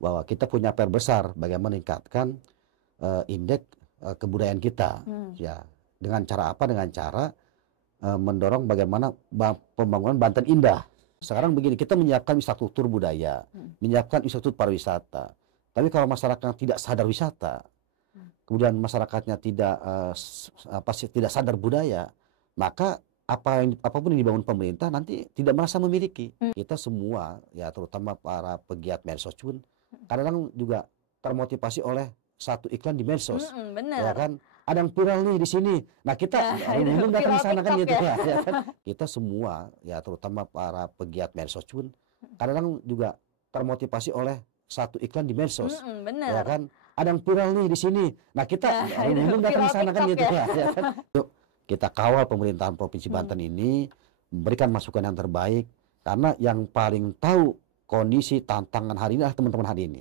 bahwa kita punya PR besar bagaimana meningkatkan indeks kebudayaan kita, ya dengan cara apa? Dengan cara mendorong bagaimana pembangunan Banten Indah. Sekarang begini, kita menyiapkan infrastruktur budaya, menyiapkan infrastruktur pariwisata. Tapi kalau masyarakat tidak sadar wisata, kemudian masyarakatnya tidak sadar budaya, maka apapun yang dibangun pemerintah nanti tidak merasa memiliki. Kita semua, ya terutama para pegiat medsos pun, kadang-kadang juga termotivasi oleh satu iklan di medsos, ya kan? Ada yang viral nih di sini. Nah kita umum datang ke sana kan gitu ya. Kan? Kita semua, ya terutama para pegiat medsos pun, kadang-kadang juga termotivasi oleh satu iklan di medsos, ya kan? Ada yang viral nih di sini. Nah kita umum datang ke sana kan gitu ya. Kan? Yuk kita kawal pemerintahan Provinsi Banten ini, memberikan masukan yang terbaik, karena yang paling tahu kondisi tantangan hari ini adalah teman-teman hari ini.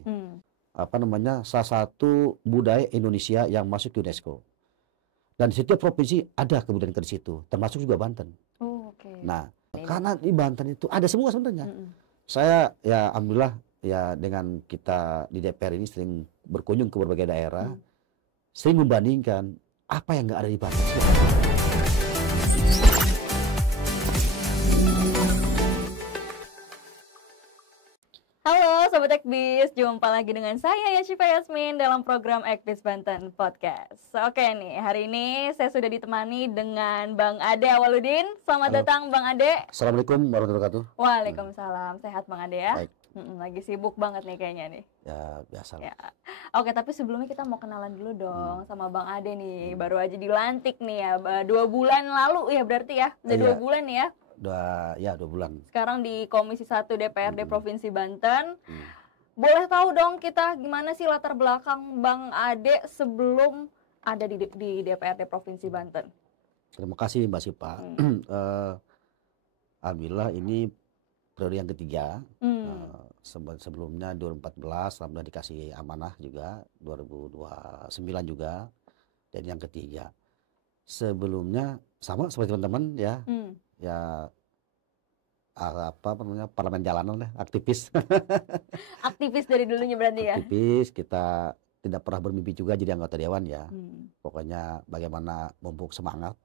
Salah satu budaya Indonesia yang masuk ke UNESCO. Dan setiap provinsi ada kebudayaan ke situ, termasuk juga Banten. Nah, karena di Banten itu ada semua sebenarnya. Saya ya alhamdulillah ya dengan kita di DPR ini sering berkunjung ke berbagai daerah, sering membandingkan apa yang nggak ada di Banten. Halo Sobat Ekbis, jumpa lagi dengan saya Yashifa Yasmin dalam program Ekbis Banten Podcast. Oke nih, hari ini saya sudah ditemani dengan Bang Ade Awaludin. Selamat datang Bang Ade. Assalamualaikum warahmatullahi wabarakatuh. Waalaikumsalam, sehat Bang Ade ya? Baik. Lagi sibuk banget nih kayaknya nih. Ya biasa. Ya. Oke, tapi sebelumnya kita mau kenalan dulu dong sama Bang Ade nih. Baru aja dilantik nih ya, 2 bulan lalu ya berarti ya? Udah 2 bulan nih ya? 2 bulan. Sekarang di Komisi 1 DPRD Provinsi Banten. Boleh tahu dong kita gimana sih latar belakang Bang Ade sebelum ada di DPRD Provinsi Banten? Terima kasih Mbak Sipa. Alhamdulillah ini periode yang ketiga. Sebelumnya 2014 alhamdulillah dikasih amanah juga, 2029 juga, dan yang ketiga. Sebelumnya sama seperti teman-teman ya. Ya parlemen jalanan lah, aktivis. Aktivis dari dulunya berarti ya. Aktivis, kita tidak pernah bermimpi juga jadi anggota dewan ya. Pokoknya bagaimana memupuk semangat,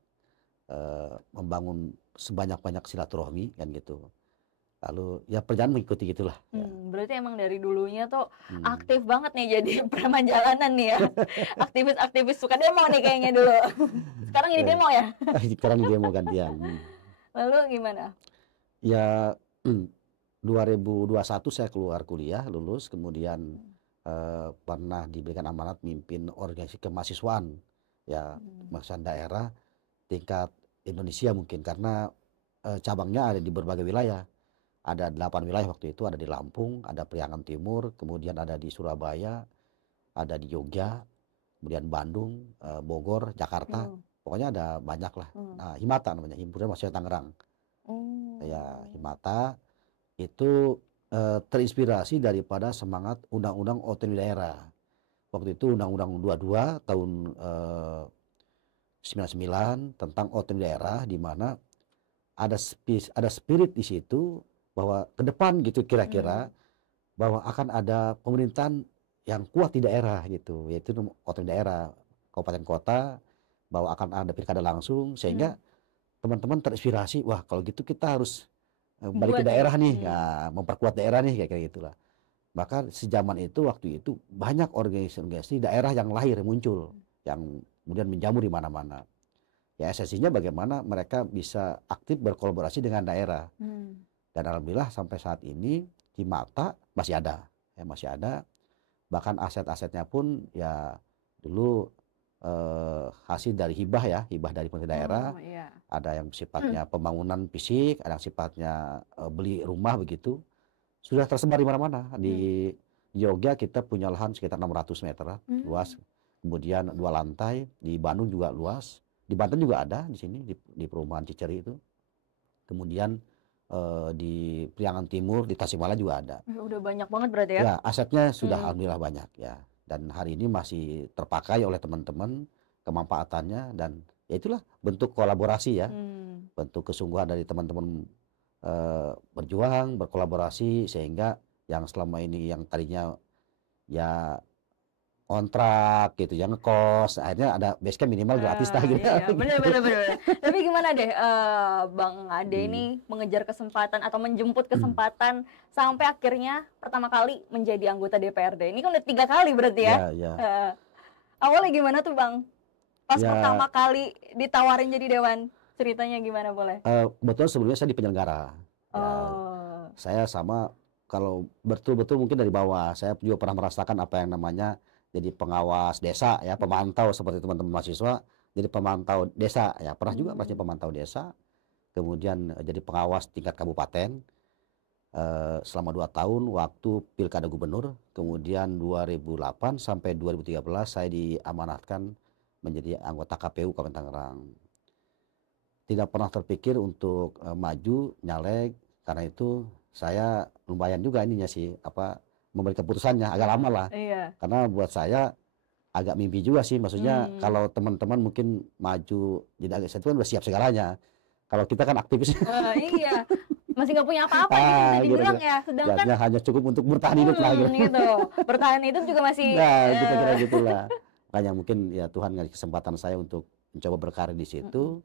membangun sebanyak-banyak silaturahmi kan gitu. Lalu ya perjalanan mengikuti gitulah. Berarti emang dari dulunya tuh aktif banget nih jadi preman jalanan nih ya. Aktivis suka demo nih kayaknya dulu. Sekarang ini demo ya? Sekarang ini demo gantian. Lalu gimana? Ya 2021 saya keluar kuliah, lulus, kemudian pernah diberikan amanat mimpin organisasi kemahasiswaan ya, mahasiswa daerah tingkat Indonesia mungkin, karena cabangnya ada di berbagai wilayah. Ada 8 wilayah waktu itu, ada di Lampung, ada Priangan Timur, kemudian ada di Surabaya, ada di Jogja, kemudian Bandung, Bogor, Jakarta. Pokoknya ada banyak lah. Nah, Himata namanya, Himpunan Mahasiswa Tangerang. Ya, Himata itu terinspirasi daripada semangat Undang-Undang Otonomi Daerah. Waktu itu Undang-Undang 22 tahun 99 tentang otonomi daerah, di mana ada spirit di situ bahwa ke depan gitu kira-kira bahwa akan ada pemerintahan yang kuat di daerah gitu, yaitu otonomi daerah, kabupaten kota, bahwa akan ada pilkada langsung, sehingga teman-teman terinspirasi, wah kalau gitu kita harus balik ke daerah nih, ya, memperkuat daerah nih kayak gitulah. Maka sejaman itu, waktu itu banyak organisasi daerah yang lahir, muncul, yang kemudian menjamur di mana-mana. Ya esensinya bagaimana mereka bisa aktif berkolaborasi dengan daerah. Dan alhamdulillah sampai saat ini Himata masih ada, ya masih ada. Bahkan aset-asetnya pun ya dulu hasil dari hibah dari pemerintah daerah. Ada yang sifatnya pembangunan fisik, ada yang sifatnya beli rumah begitu. Sudah tersebar di mana-mana. Di Jogja kita punya lahan sekitar 600 meter luas. Kemudian 2 lantai, di Bandung juga luas. Di Banten juga ada di sini di perumahan Ciceri itu. Kemudian di Priangan Timur, di Tasikmalaya juga ada. Udah banyak banget berarti ya? Ya, asetnya sudah alhamdulillah banyak ya. Dan hari ini masih terpakai oleh teman-teman kemanfaatannya, dan ya itulah bentuk kolaborasi ya. Bentuk kesungguhan dari teman-teman berjuang, berkolaborasi, sehingga yang selama ini yang tadinya ya kontrak gitu, yang ngekos, akhirnya ada basecamp minimal gratis lah gitu. Iya, bener, Gitu. bener, bener. Tapi gimana deh, Bang Ade Hmm. ini mengejar kesempatan atau menjemput Hmm. kesempatan sampai akhirnya pertama kali menjadi anggota DPRD. Ini kan udah 3 kali berarti ya? Ya, Awalnya gimana tuh Bang? Pas ya, pertama kali ditawarin jadi dewan, ceritanya gimana boleh? betul sebelumnya saya di penyelenggara. Ya, Oh, saya sama kalau betul-betul mungkin dari bawah, saya juga pernah merasakan apa yang namanya jadi pengawas desa ya, pemantau seperti teman-teman mahasiswa, jadi pemantau desa ya, pernah juga masih pemantau desa, kemudian jadi pengawas tingkat kabupaten selama 2 tahun waktu pilkada gubernur, kemudian 2008 sampai 2013 saya diamanatkan menjadi anggota KPU Kabupaten Tangerang. Tidak pernah terpikir untuk maju nyalek, karena itu saya lumayan juga ininya sih memberi keputusannya agak lama lah, iya. karena buat saya agak mimpi juga sih, maksudnya kalau teman-teman mungkin maju jadi agak itu kan udah siap segalanya, kalau kita kan aktivis Iya, masih nggak punya apa-apa gitu bisa gitu, dibilang ya. Sedangkan ya hanya cukup untuk bertahan hidup lah gitu. gitu, bertahan hidup juga masih Nah, kita kira gitulah. Makanya mungkin ya Tuhan ngasih kesempatan saya untuk mencoba berkarir di situ.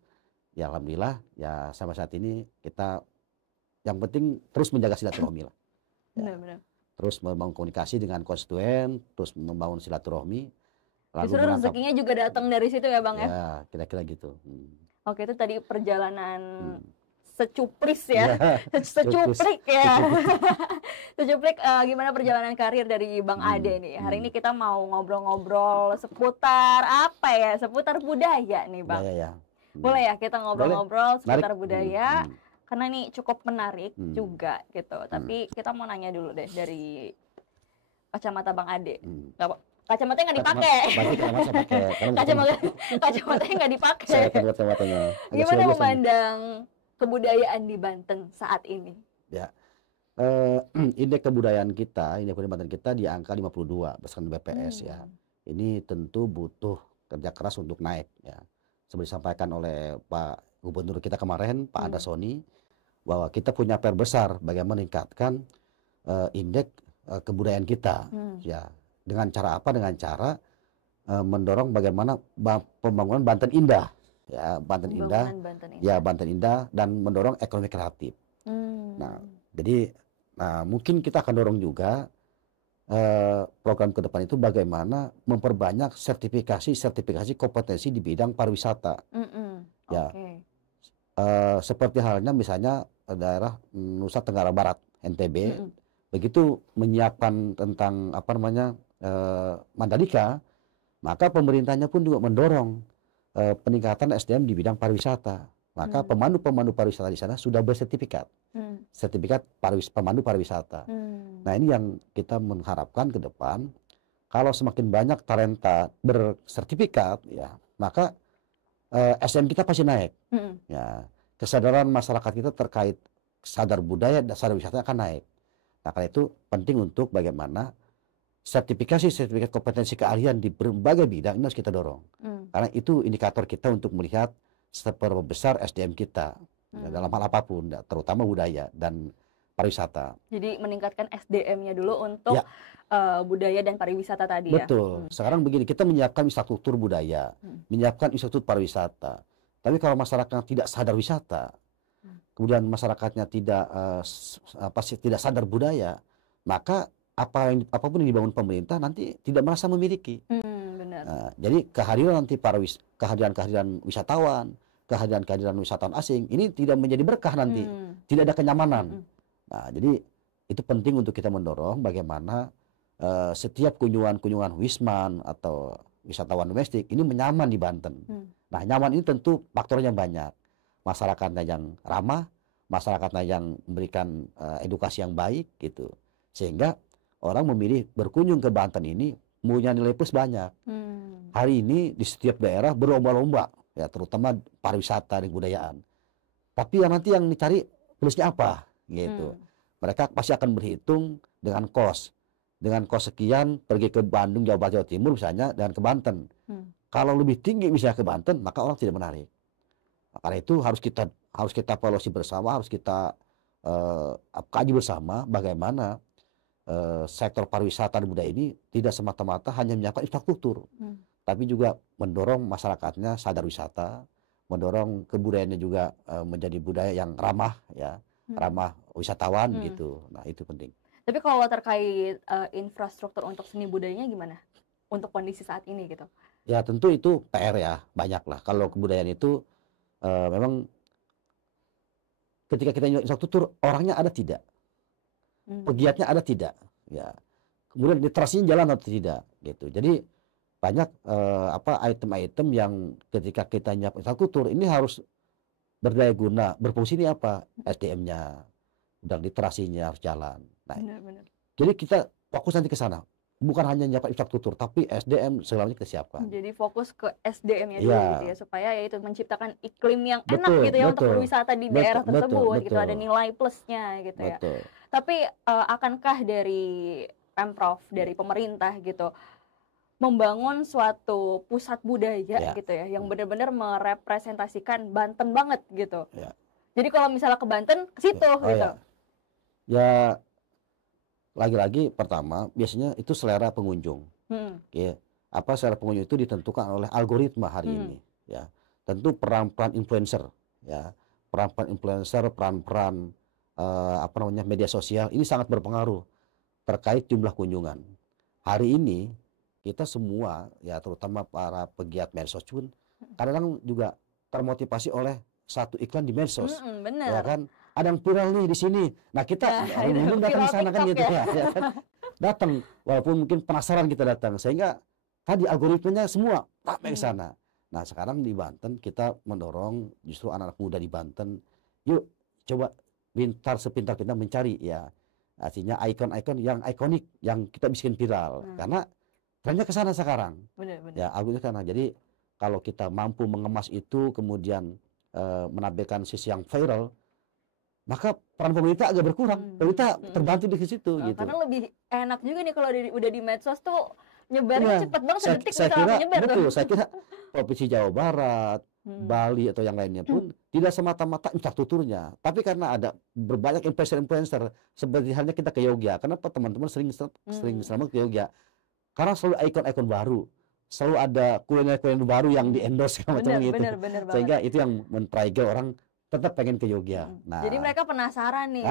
Ya alhamdulillah ya sampai saat ini kita yang penting terus menjaga silaturahmi lah. Ya. benar-benar. Terus membangun komunikasi dengan konstituen, terus membangun silaturahmi. Lalu Justru rezekinya juga datang dari situ ya Bang ya. Ya, kira-kira gitu. Oke, itu tadi perjalanan secupris Ya, ya. Secuplik ya. secuplik. Secuplik gimana perjalanan karir dari Bang Ade nih. Hari ini kita mau ngobrol-ngobrol seputar apa ya? Seputar budaya nih Bang. Ya. Boleh ya kita ngobrol-ngobrol seputar Menarik. budaya. Karena ini cukup menarik juga gitu. Tapi kita mau nanya dulu deh dari kacamata Bang Ade. Kacamatanya nggak dipakai. Kacamatanya nggak dipakai. Gimana memandang kebudayaan di Banten saat ini? Ya, indeks kebudayaan kita, indeks kebudayaan Banten kita di angka 52 berdasarkan BPS ya. Ini tentu butuh kerja keras untuk naik ya. Seperti disampaikan oleh Pak Gubernur kita kemarin, Pak Anda Soni, bahwa kita punya PR besar bagaimana meningkatkan indeks kebudayaan kita ya. Dengan cara apa? Dengan cara mendorong bagaimana pembangunan Banten Indah ya, Banten Indah ya, Banten Indah, dan mendorong ekonomi kreatif. Nah, jadi mungkin kita akan dorong juga program ke depan itu bagaimana memperbanyak sertifikasi kompetensi di bidang pariwisata. Ya, seperti halnya misalnya daerah Nusa Tenggara Barat (NTB), begitu menyiapkan tentang Mandalika, maka pemerintahnya pun juga mendorong peningkatan SDM di bidang pariwisata. Maka pemandu pariwisata di sana sudah bersertifikat, sertifikat pemandu pariwisata. Nah, ini yang kita mengharapkan ke depan, kalau semakin banyak talenta bersertifikat, ya maka SDM kita pasti naik. Ya, kesadaran masyarakat kita terkait sadar budaya dan sadar wisata akan naik. Nah, karena itu penting untuk bagaimana sertifikat kompetensi keahlian di berbagai bidang ini harus kita dorong. Karena itu indikator kita untuk melihat seberapa besar SDM kita dalam hal apapun, terutama budaya dan pariwisata. Jadi meningkatkan SDM-nya dulu untuk budaya dan pariwisata tadi ya. Betul. Sekarang begini, kita menyiapkan infrastruktur budaya, menyiapkan infrastruktur pariwisata. Tapi kalau masyarakat tidak sadar wisata, kemudian masyarakatnya tidak sadar budaya, maka apapun yang dibangun pemerintah nanti tidak merasa memiliki. Benar. Jadi kehadiran wisatawan, kehadiran wisatawan asing ini tidak menjadi berkah nanti, tidak ada kenyamanan. Nah, jadi itu penting untuk kita mendorong bagaimana setiap kunjungan wisman atau wisatawan domestik ini nyaman di Banten. Nah, nyaman ini tentu faktornya banyak, masyarakatnya yang ramah, masyarakatnya yang memberikan edukasi yang baik gitu, sehingga orang memilih berkunjung ke Banten ini punya nilai plus banyak. Hari ini di setiap daerah berlomba-lomba ya, terutama pariwisata dan kebudayaan. Tapi nanti yang dicari plusnya apa gitu. Mereka pasti akan berhitung dengan kos sekian pergi ke Bandung, Jawa Barat, Jawa Timur misalnya, dan ke Banten. Kalau lebih tinggi misalnya ke Banten, maka orang tidak menarik. Karena itu harus kita evaluasi bersama, harus kita kaji bersama bagaimana sektor pariwisata dan budaya ini tidak semata-mata hanya menyiapkan infrastruktur, tapi juga mendorong masyarakatnya sadar wisata, mendorong kebudayaannya juga menjadi budaya yang ramah ya, ramah wisatawan gitu. Nah, itu penting. Tapi kalau terkait infrastruktur untuk seni budayanya gimana? Untuk kondisi saat ini gitu? Ya tentu itu PR ya, banyak lah. Kalau kebudayaan itu memang ketika kita infrastruktur, orangnya ada tidak, pegiatnya ada tidak, ya. Kemudian literasinya jalan atau tidak, gitu. Jadi banyak item-item yang ketika kita nyiap infrastruktur ini harus berdaya guna, berfungsi ini apa? SDM-nya dan literasinya harus jalan. Nah, jadi kita fokus nanti ke sana. Bukan hanya nyiapkan infrastruktur, tapi SDM segalanya kita siapkan. Jadi fokus ke SDM-nya dulu gitu ya, supaya ya itu menciptakan iklim yang enak gitu ya untuk berwisata di daerah tersebut gitu, ada nilai plusnya gitu ya. Tapi akankah dari Pemprov, dari pemerintah gitu, membangun suatu pusat budaya gitu ya, yang benar-benar merepresentasikan Banten banget gitu. Jadi kalau misalnya ke Banten, ke situ gitu. Ya lagi-lagi pertama biasanya itu selera pengunjung. Selera pengunjung itu ditentukan oleh algoritma hari ini ya. Tentu peran-peran influencer ya. Peran-peran influencer, peran-peran media sosial ini sangat berpengaruh terkait jumlah kunjungan. Hari ini kita semua ya, terutama para pegiat medsos pun kadang-kadang juga termotivasi oleh satu iklan di medsos. Ya kan? Ada yang viral nih di sini. Nah, kita datang ke sana kan gitu ya kan? Datang walaupun mungkin penasaran kita datang, sehingga tadi algoritmanya semua ramai ke sana. Nah, sekarang di Banten kita mendorong justru anak-anak muda di Banten, yuk coba sepintar-pintar mencari ya, artinya ikon-ikon yang ikonik yang kita bikin viral, karena trennya ke sana sekarang. Ya, algoritma karena jadi kalau kita mampu mengemas itu kemudian menampilkan sisi yang viral, maka peran pemerintah agak berkurang. Pemerintah terbantu di situ gitu. Karena lebih enak juga nih kalau udah di medsos tuh nyebarnya cepet banget, sedetik saya kira, nyebar tuh. Saya kira Provinsi Jawa Barat, Bali atau yang lainnya pun tidak semata-mata infrastrukturnya, tapi karena ada berbanyak influencer seperti halnya kita ke Yogyakarta. Kenapa teman-teman sering selama ke Yogyakarta? Karena selalu ikon-ikon baru, selalu ada kuliner-kuliner baru yang di-endorse teman-teman gitu. Sehingga itu yang men-trigger orang tetap pengen ke Yogyakarta. Nah, jadi mereka penasaran nih,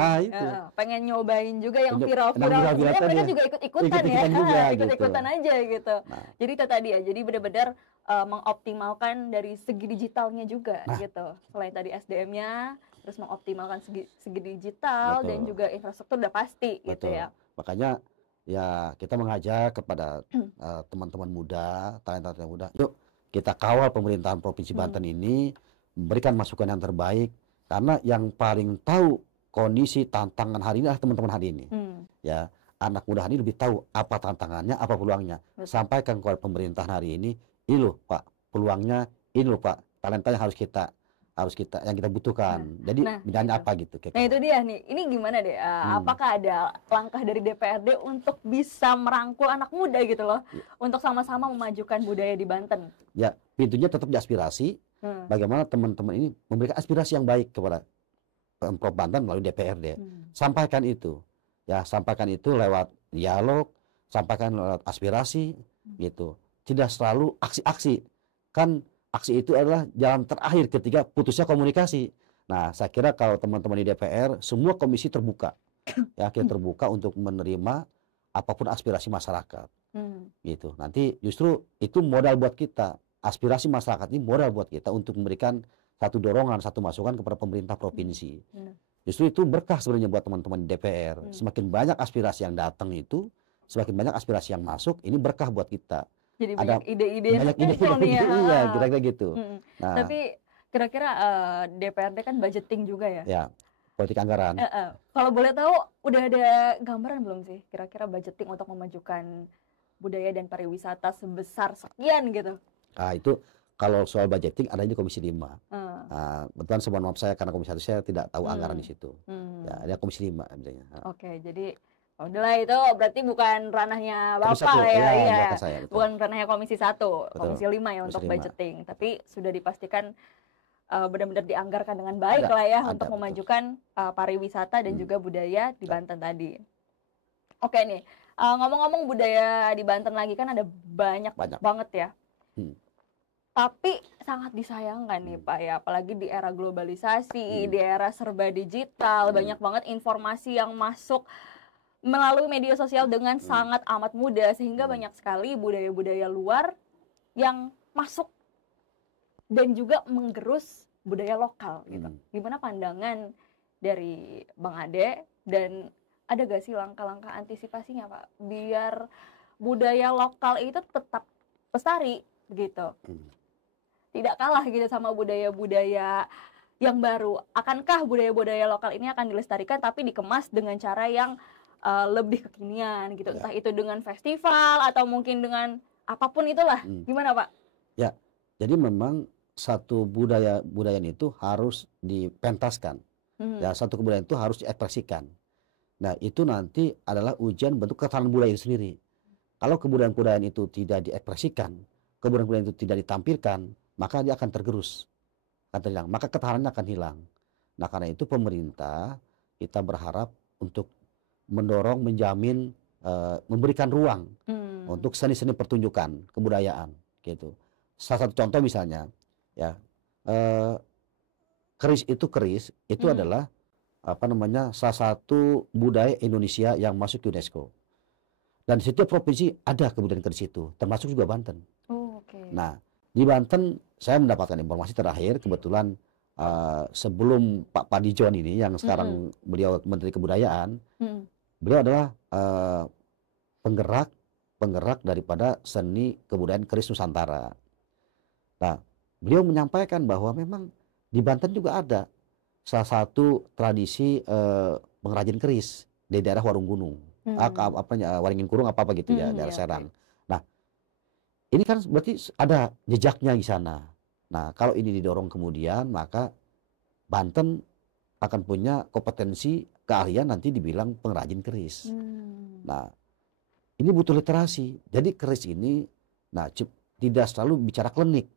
pengen nyobain juga yang viral-viral. Sebenarnya mereka juga ikut-ikutan ya, ikut-ikutan aja gitu. Jadi itu tadi ya, jadi benar-benar mengoptimalkan dari segi digitalnya juga gitu. Selain tadi SDM-nya, terus mengoptimalkan segi digital dan juga infrastruktur udah pasti gitu ya. Makanya ya kita mengajak kepada teman-teman muda, talenta-talenta muda, yuk kita kawal pemerintahan Provinsi Banten ini, memberikan masukan yang terbaik, karena yang paling tahu kondisi tantangan hari ini adalah teman-teman hari ini. Ya, anak muda hari ini lebih tahu apa tantangannya, apa peluangnya. Sampaikan kepada pemerintahan hari ini loh Pak peluangnya, ini loh Pak talenta yang harus kita yang kita butuhkan. Jadi bidangnya apa gitu. Nah itu dia nih, ini gimana deh? Apakah ada langkah dari DPRD untuk bisa merangkul anak muda gitu loh, untuk sama-sama memajukan budaya di Banten? Ya, pintunya tetap diaspirasi. Bagaimana teman-teman ini memberikan aspirasi yang baik kepada Pemprov Banten melalui DPRD. Sampaikan itu. Ya, sampaikan itu lewat dialog, sampaikan lewat aspirasi gitu. Tidak selalu aksi-aksi. Kan aksi itu adalah jalan terakhir ketika putusnya komunikasi. Nah, saya kira kalau teman-teman di DPR, semua komisi terbuka. Ya, kita terbuka untuk menerima apapun aspirasi masyarakat. Gitu. Nanti justru itu modal buat kita. Aspirasi masyarakat ini modal buat kita untuk memberikan satu dorongan, satu masukan kepada pemerintah provinsi. Justru itu berkah sebenarnya buat teman-teman di DPR. Semakin banyak aspirasi yang datang itu, semakin banyak aspirasi yang masuk, ini berkah buat kita. Jadi ada ide-ide yang muncul nih ya. Iya, kira-kira gitu. Nah, tapi kira-kira DPRD kan budgeting juga ya? Ya, politik anggaran. Kalau boleh tahu, udah ada gambaran belum sih kira-kira budgeting untuk memajukan budaya dan pariwisata sebesar sekian gitu? Nah, itu kalau soal budgeting ada di Komisi 5. Kebetulan mohon maaf saya karena Komisi 1 saya tidak tahu anggaran di situ. Ya, ada Komisi 5 misalnya. Oke, jadi udahlah itu berarti bukan ranahnya Bapak ya. Bukan ranahnya Komisi 1, Komisi 5 ya untuk budgeting. Tapi sudah dipastikan benar-benar dianggarkan dengan baik lah ya untuk memajukan pariwisata dan juga budaya di Banten tadi. Oke nih, ngomong-ngomong budaya di Banten lagi kan ada banyak banget ya. Tapi sangat disayangkan nih Pak ya, apalagi di era globalisasi, di era serba digital, banyak banget informasi yang masuk melalui media sosial dengan sangat amat mudah, sehingga banyak sekali budaya-budaya luar yang masuk dan juga menggerus budaya lokal gitu. Gimana pandangan dari Bang Ade, dan ada gak sih langkah-langkah antisipasinya Pak biar budaya lokal itu tetap lestari gitu, tidak kalah gitu sama budaya-budaya yang baru? Akankah budaya-budaya lokal ini akan dilestarikan tapi dikemas dengan cara yang lebih kekinian gitu, entah itu dengan festival atau mungkin dengan apapun itulah, gimana Pak? Ya, jadi memang satu budaya itu harus dipentaskan, ya, satu kebudayaan itu harus diekspresikan. Nah, itu nanti adalah ujian bentuk ketahanan budaya itu sendiri. Kalau kebudayaan-kebudayaan itu tidak diekspresikan, kebudayaan-kebudayaan itu tidak ditampilkan, maka dia akan tergerus, akan terhilang, maka ketahanannya akan hilang. Nah, karena itu pemerintah kita berharap untuk mendorong, menjamin, memberikan ruang untuk seni-seni pertunjukan kebudayaan, gitu. Salah satu contoh misalnya, ya, keris itu adalah salah satu budaya Indonesia yang masuk UNESCO. Dan setiap provinsi ada kebudayaan keris itu, termasuk juga Banten. Nah, di Banten saya mendapatkan informasi terakhir, kebetulan sebelum Pak Padijon ini yang sekarang beliau Menteri Kebudayaan, beliau adalah penggerak daripada seni kebudayaan keris Nusantara. Nah, beliau menyampaikan bahwa memang di Banten juga ada salah satu tradisi pengrajin keris di daerah Warung Gunung, Waringin Kurung apa gitu ya, daerah Serang. Nah, ini kan berarti ada jejaknya di sana. Nah, kalau ini didorong kemudian, maka Banten akan punya kompetensi keahlian nanti dibilang pengrajin keris. Nah, ini butuh literasi. Jadi keris ini, nah, tidak selalu bicara klinik,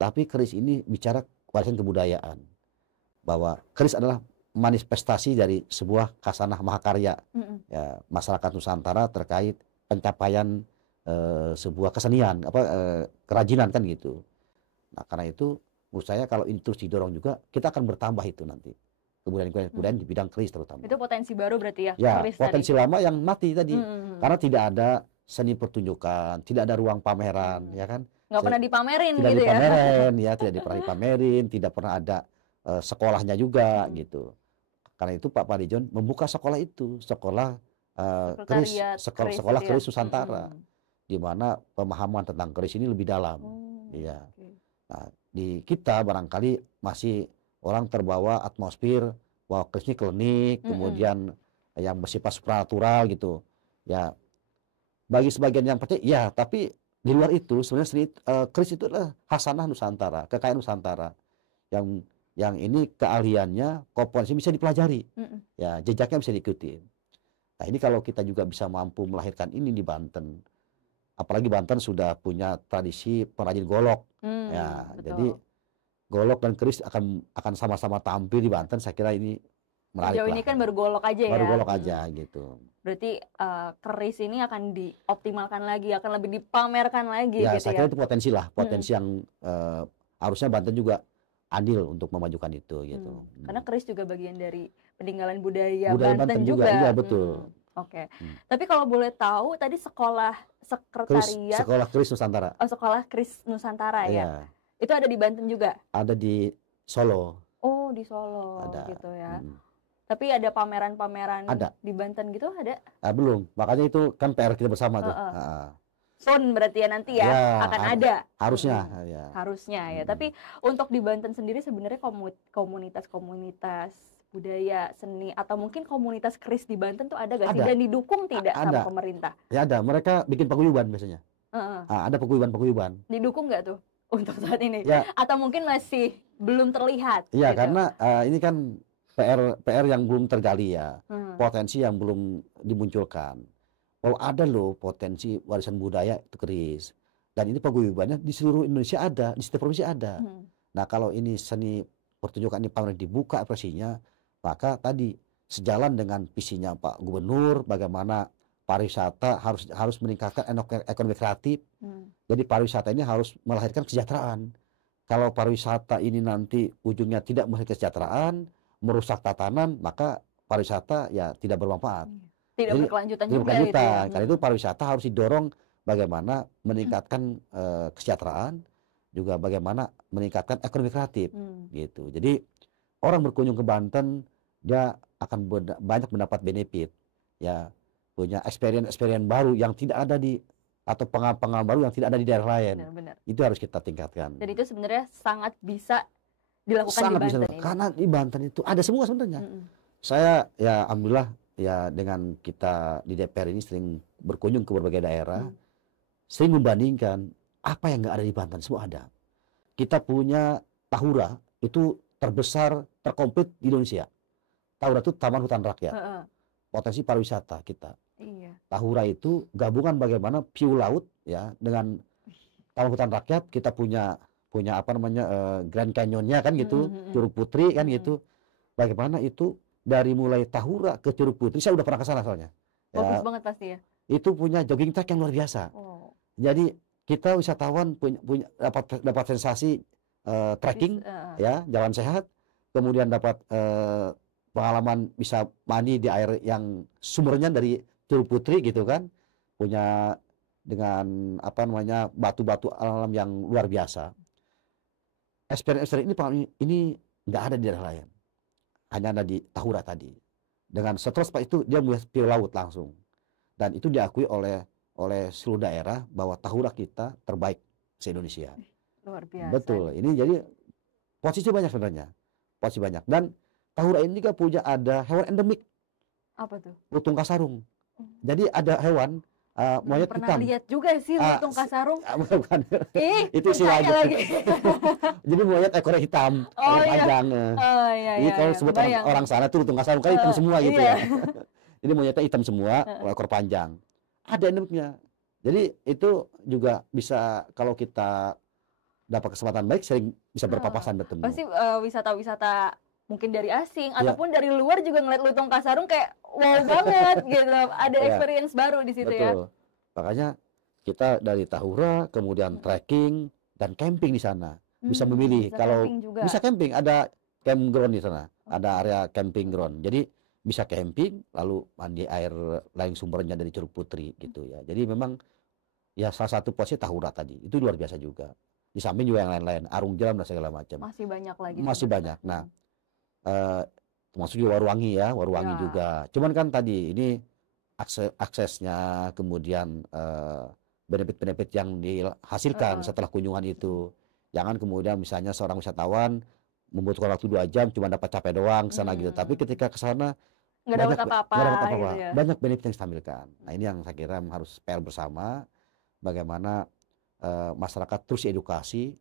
tapi keris ini bicara warisan kebudayaan. Bahwa keris adalah manifestasi dari sebuah khasanah mahakarya, ya, masyarakat Nusantara terkait pencapaian sebuah kesenian, kerajinan kan gitu. Nah, karena itu menurut saya kalau ini terus didorong juga, kita akan bertambah itu nanti kebudayaan di bidang keris terutama. Itu potensi baru berarti ya? Ya, potensi lama yang mati tadi, karena tidak ada seni pertunjukan, tidak ada ruang pameran, ya kan? Nggak pernah dipamerin tidak gitu dipamerin, ya, tidak pernah dipamerin, tidak pernah ada sekolahnya juga gitu. Karena itu Pak Padijon membuka sekolah itu, sekolah keris, sekolah keris Nusantara, di mana pemahaman tentang keris ini lebih dalam. Iya. Nah, di kita barangkali masih orang terbawa atmosfer bahwa keris ini klinik, kemudian yang bersifat supranatural gitu. Ya, bagi sebagian yang percaya, ya, tapi di luar itu sebenarnya keris itu adalah khasanah Nusantara, kekayaan Nusantara yang ini keahliannya, kompetensi bisa dipelajari, ya, jejaknya bisa diikuti. Nah, ini kalau kita juga bisa mampu melahirkan ini di Banten, apalagi Banten sudah punya tradisi pengrajin golok, ya, betul. jadi golok dan keris akan sama-sama tampil di Banten. Saya kira ini menarik. Sejauh ini kan baru golok aja ya. Baru golok aja gitu. Berarti keris ini akan dioptimalkan lagi, akan lebih dipamerkan lagi ya, gitu saya kira itu potensi lah, potensi yang harusnya Banten juga andil untuk memajukan itu gitu. Karena keris juga bagian dari peninggalan budaya Banten juga. Iya, betul. Oke. Tapi kalau boleh tahu tadi sekolah sekretariat sekolah keris Nusantara. Oh, sekolah keris Nusantara ya. Itu ada di Banten juga? Ada di Solo. Oh, di Solo ada. Gitu ya. Tapi ada pameran-pameran di Banten gitu ada? Belum. Makanya itu kan PR kita bersama tuh. Soon berarti ya nanti ya akan ada. Harusnya. Harusnya ya. Tapi untuk di Banten sendiri sebenarnya komunitas-komunitas budaya, seni, atau mungkin komunitas keris di Banten tuh ada gak sih? Dan didukung tidak sama pemerintah? Ya ada. Mereka bikin paguyuban biasanya. Ada paguyuban. Didukung gak tuh untuk saat ini? Ya. Atau mungkin masih belum terlihat? Iya, gitu. Karena ini kan PR yang belum tergali ya. Potensi yang belum dimunculkan. Bahwa ada loh potensi warisan budaya itu keris. Dan ini paguyubannya di seluruh Indonesia ada, di setiap provinsi ada. Nah, kalau ini seni pertunjukan ini pameran dibuka ekspresinya, maka tadi sejalan dengan visinya Pak Gubernur, bagaimana pariwisata harus meningkatkan ekonomi kreatif. Jadi pariwisata ini harus melahirkan kesejahteraan. Kalau pariwisata ini nanti ujungnya tidak melahirkan kesejahteraan, merusak tatanan, maka pariwisata ya tidak bermanfaat. Tidak Jadi, berkelanjutan tidak juga berkelanjutan. itu ya. Karena itu pariwisata harus didorong bagaimana meningkatkan kesejahteraan, juga bagaimana meningkatkan ekonomi kreatif gitu. Jadi orang berkunjung ke Banten dia akan banyak mendapat benefit, ya, punya experience baru yang tidak ada atau pengalaman baru yang tidak ada di daerah lain. Benar. Itu harus kita tingkatkan. Dan itu sebenarnya sangat bisa dilakukan Sangat di Banten bisa, ini. karena di Banten itu ada semua sebenarnya. Saya ya alhamdulillah ya dengan kita di DPR ini sering berkunjung ke berbagai daerah, sering membandingkan apa yang nggak ada di Banten, semua ada. Kita punya Tahura itu terbesar, terkomplit di Indonesia. Tahura itu Taman Hutan Rakyat. Potensi pariwisata kita. Iya. Tahura itu gabungan bagaimana view laut ya dengan Taman Hutan Rakyat. Kita punya apa namanya Grand Canyonnya kan gitu, Curug Putri kan gitu. Bagaimana itu dari mulai Tahura ke Curug Putri, saya udah pernah ke sana soalnya. Bagus banget pasti ya. Itu punya jogging track yang luar biasa. Jadi kita wisatawan punya dapat sensasi trekking ya, jalan sehat, kemudian dapat pengalaman bisa mandi di air yang sumbernya dari Curug Putri gitu kan, punya dengan apa namanya batu-batu alam yang luar biasa. Experience ini nggak ada di daerah lain, hanya ada di Tahura tadi. Dengan setelah itu dia melihat view laut langsung, dan itu diakui oleh seluruh daerah bahwa Tahura kita terbaik se-Indonesia. Luar biasa. Betul. Ini jadi posisi banyak sebenarnya, posisi banyak. Dan Tahura ini juga punya ada hewan endemik. Apa tuh? Lutung kasarung. Jadi ada hewan monyet pernah hitam. lihat juga sih lutung kasarung. Bukan. Itu istilah lagi. Jadi monyet ekornya hitam, panjang. Iya. Jadi kalau sebut orang sana itu lutung kasarung kan hitam semua gitu ya. Jadi monyetnya hitam semua, ekor panjang. Ada endemiknya. Jadi itu juga bisa kalau kita dapat kesempatan baik sering bisa berpapasan bertemu. Pasti wisata-wisata mungkin dari asing ataupun dari luar juga ngeliat lutung kasarung kayak wow banget gitu. Ada experience baru di situ. Betul. Ya. Makanya kita dari Tahura kemudian trekking dan camping di sana. Bisa memilih kalau bisa camping, ada campground di sana. Ada area camping ground. Jadi bisa camping lalu mandi air lain sumbernya dari Curug Putri gitu ya. Jadi memang ya salah satu posisi Tahura tadi. Itu luar biasa juga. Di samping juga yang lain-lain, Arung Jeram dan segala macam. Masih banyak lagi. Masih banyak. Nah, termasuk juga Waruwangi ya, Waruwangi juga. Cuman kan tadi ini aksesnya, kemudian benefit-benefit yang dihasilkan setelah kunjungan itu. Jangan kemudian misalnya seorang wisatawan membutuhkan waktu 2 jam cuma dapat capek doang ke sana gitu. Tapi ketika ke sana nggak dapat apa-apa. Gitu ya. Banyak benefit yang ditampilkan. Nah, ini yang saya kira harus PR bersama bagaimana masyarakat terus edukasi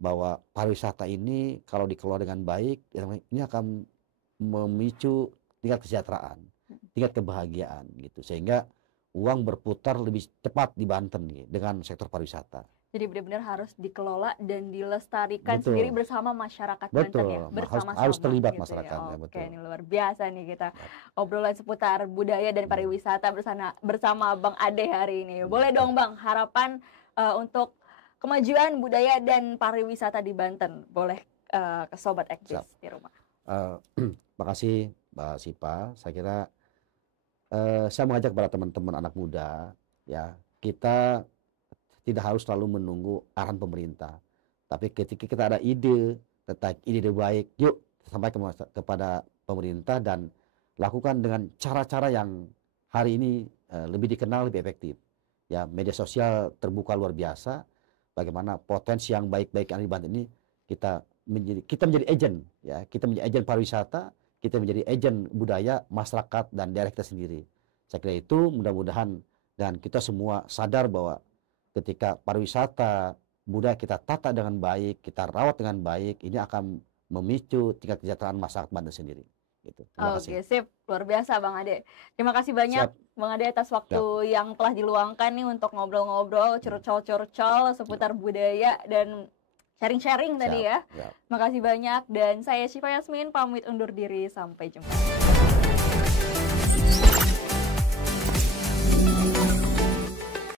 bahwa pariwisata ini kalau dikelola dengan baik ini akan memicu tingkat kesejahteraan, tingkat kebahagiaan gitu, sehingga uang berputar lebih cepat di Banten gitu, dengan sektor pariwisata. Jadi benar-benar harus dikelola dan dilestarikan sendiri bersama masyarakat Banten ya, bersama-sama. Harus terlibat gitu masyarakatnya. Ya. Oke, ini luar biasa nih kita obrolan seputar budaya dan pariwisata bersama Bang Ade hari ini. Boleh dong Bang, harapan untuk kemajuan budaya dan pariwisata di Banten, boleh ke Sobat Ekbis di rumah. Makasih Mbak Sipa. Saya kira saya mengajak para teman-teman anak muda ya, kita tidak harus selalu menunggu arahan pemerintah, tapi ketika kita ada ide baik, yuk sampaikan kepada pemerintah dan lakukan dengan cara-cara yang hari ini lebih dikenal, lebih efektif. Ya, media sosial terbuka luar biasa. Bagaimana potensi yang baik-baik yang di Banten ini kita menjadi agent ya, kita menjadi agent pariwisata, kita menjadi agent budaya masyarakat dan daerah kita sendiri. Saya kira itu mudah-mudahan dan kita semua sadar bahwa ketika pariwisata budaya kita tata dengan baik, kita rawat dengan baik, ini akan memicu tingkat kesejahteraan masyarakat Banten sendiri. Gitu. Oke, sip. Luar biasa Bang Ade. Terima kasih banyak Bang Ade atas waktu yang telah diluangkan nih untuk ngobrol-ngobrol, curcol-curcol seputar budaya dan sharing-sharing tadi ya. Makasih banyak dan saya Syifa Yasmin pamit undur diri, sampai jumpa.